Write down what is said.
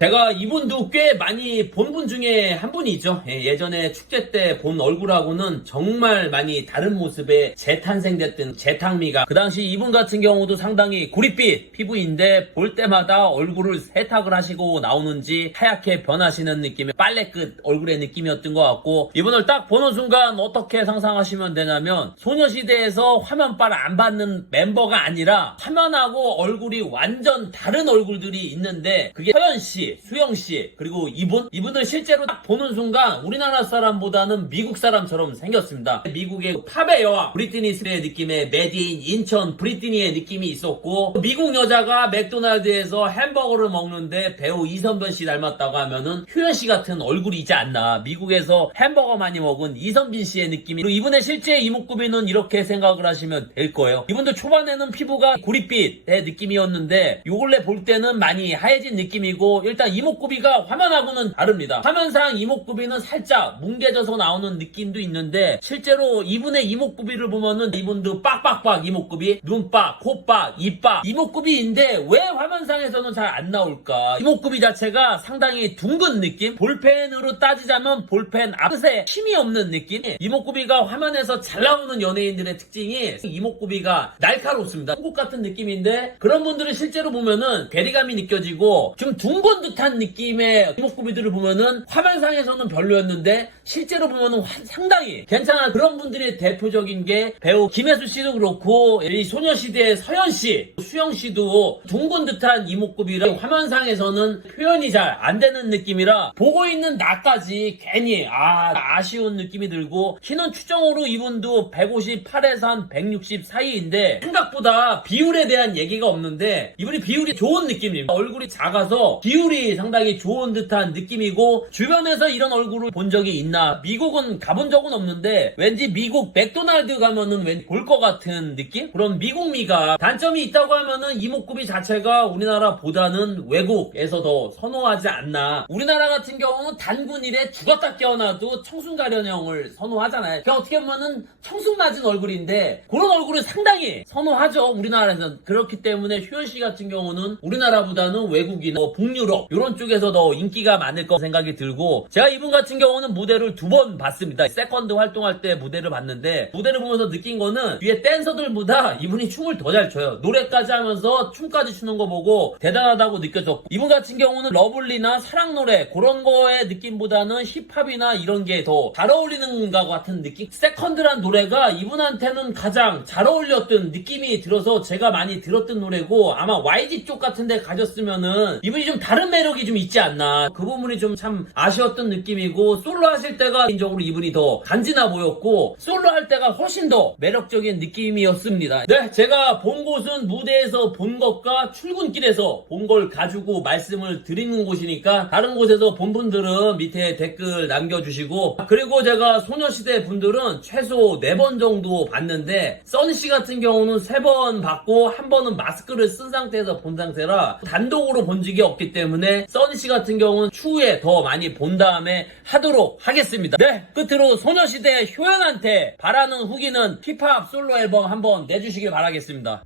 제가 이분도 꽤 많이 본 분 중에 한 분이죠. 예, 예전에 축제 때 본 얼굴하고는 정말 많이 다른 모습의 재탄생됐던 재탕미가 그 당시 이분 같은 경우도 상당히 구릿빛 피부인데 볼 때마다 얼굴을 세탁을 하시고 나오는지 하얗게 변하시는 느낌의 빨래 끝 얼굴의 느낌이었던 것 같고 이분을 딱 보는 순간 어떻게 상상하시면 되냐면 소녀시대에서 화면빨 안 받는 멤버가 아니라 화면하고 얼굴이 완전 다른 얼굴들이 있는데 그게 서현 씨, 수영 씨 그리고 이분 이분들 실제로 딱 보는 순간 우리나라 사람보다는 미국 사람처럼 생겼습니다. 미국의 팝의 여왕 브리트니 스의 느낌의 메디인 인천 브리트니의 느낌이 있었고 미국 여자가 맥도날드에서 햄버거를 먹는데 배우 이선변 씨 닮았다고 하면은 효연 씨 같은 얼굴이지 않나 미국에서 햄버거 많이 먹은 이선빈 씨의 느낌이 그리고 이분의 실제 이목구비는 이렇게 생각을 하시면 될 거예요. 이분도 초반에는 피부가 구릿빛의 느낌이었는데 요 근래 볼 때는 많이 하얘진 느낌이고 일단 이목구비가 화면하고는 다릅니다. 화면상 이목구비는 살짝 뭉개져서 나오는 느낌도 있는데 실제로 이분의 이목구비를 보면은 이분도 빡빡빡 이목구비 눈빡, 콧빡, 입빡 이목구비인데 왜 화면상에서는 잘 안 나올까? 이목구비 자체가 상당히 둥근 느낌? 볼펜으로 따지자면 볼펜 앞에 힘이 없는 느낌? 이목구비가 화면에서 잘 나오는 연예인들의 특징이 이목구비가 날카롭습니다. 한국 같은 느낌인데 그런 분들은 실제로 보면은 괴리감이 느껴지고 좀 둥근 듯한 느낌의 이목구비들을 보면은 화면상에서는 별로였는데 실제로 보면은 화- 상당히 괜찮아 그런 분들의 대표적인 게 배우 김혜수 씨도 그렇고 이 소녀시대의 서현 씨, 수영 씨도 둥근 듯한 이목구비라 화면상에서는 표현이 잘 안 되는 느낌이라 보고 있는 나까지 괜히 아 아쉬운 느낌이 들고 키는 추정으로 이분도 158에서 한 160 사이인데 생각보다 비율에 대한 얘기가 없는데 이분이 비율이 좋은 느낌입니다. 얼굴이 작아서 비율이 상당히 좋은 듯한 느낌이고 주변에서 이런 얼굴을 본 적이 있나? 미국은 가본 적은 없는데 왠지 미국 맥도날드 가면은 왠지 볼 것 같은 느낌? 그런 미국미가 단점이 있다고 하면은 이목구비 자체가 우리나라보다는 외국에서 더 선호하지 않나? 우리나라 같은 경우는 단군일에 죽었다 깨어나도 청순가련형을 선호하잖아요. 그러니까 어떻게 보면은 청순 맞은 얼굴인데 그런 얼굴을 상당히 선호하죠 우리나라에서 그렇기 때문에 효연 씨 같은 경우는 우리나라보다는 외국인 뭐 북유럽 이런 쪽에서 더 인기가 많을 거 생각이 들고 제가 이분 같은 경우는 무대를 두 번 봤습니다. 세컨드 활동할 때 무대를 봤는데 무대를 보면서 느낀 거는 뒤에 댄서들보다 이분이 춤을 더 잘 춰요. 노래까지 하면서 춤까지 추는 거 보고 대단하다고 느껴졌고 이분 같은 경우는 러블리나 사랑 노래 그런 거의 느낌보다는 힙합이나 이런 게 더 잘 어울리는 것 같은 느낌? 세컨드란 노래가 이분한테는 가장 잘 어울렸던 느낌이 들어서 제가 많이 들었던 노래고 아마 YG 쪽 같은 데 가셨으면은 이분이 좀 다른 매 력이 좀 있지 않나. 그 부분이 좀 참 아쉬웠던 느낌이고 솔로 하실 때가 개인적으로 이분이 더 간지나 보였고 솔로 할 때가 훨씬 더 매력적인 느낌이었습니다. 네 제가 본 곳은 무대에서 본 것과 출근길에서 본 걸 가지고 말씀을 드리는 곳이니까 다른 곳에서 본 분들은 밑에 댓글 남겨주시고 그리고 제가 소녀시대 분들은 최소 4번 정도 봤는데 써니씨 같은 경우는 3번 봤고 한 번은 마스크를 쓴 상태에서 본 상태라 단독으로 본 적이 없기 때문에 써니씨 같은 경우는 추후에 더 많이 본 다음에 하도록 하겠습니다. 네 끝으로 소녀시대 효연한테 바라는 후기는 힙합 솔로 앨범 한번 내주시길 바라겠습니다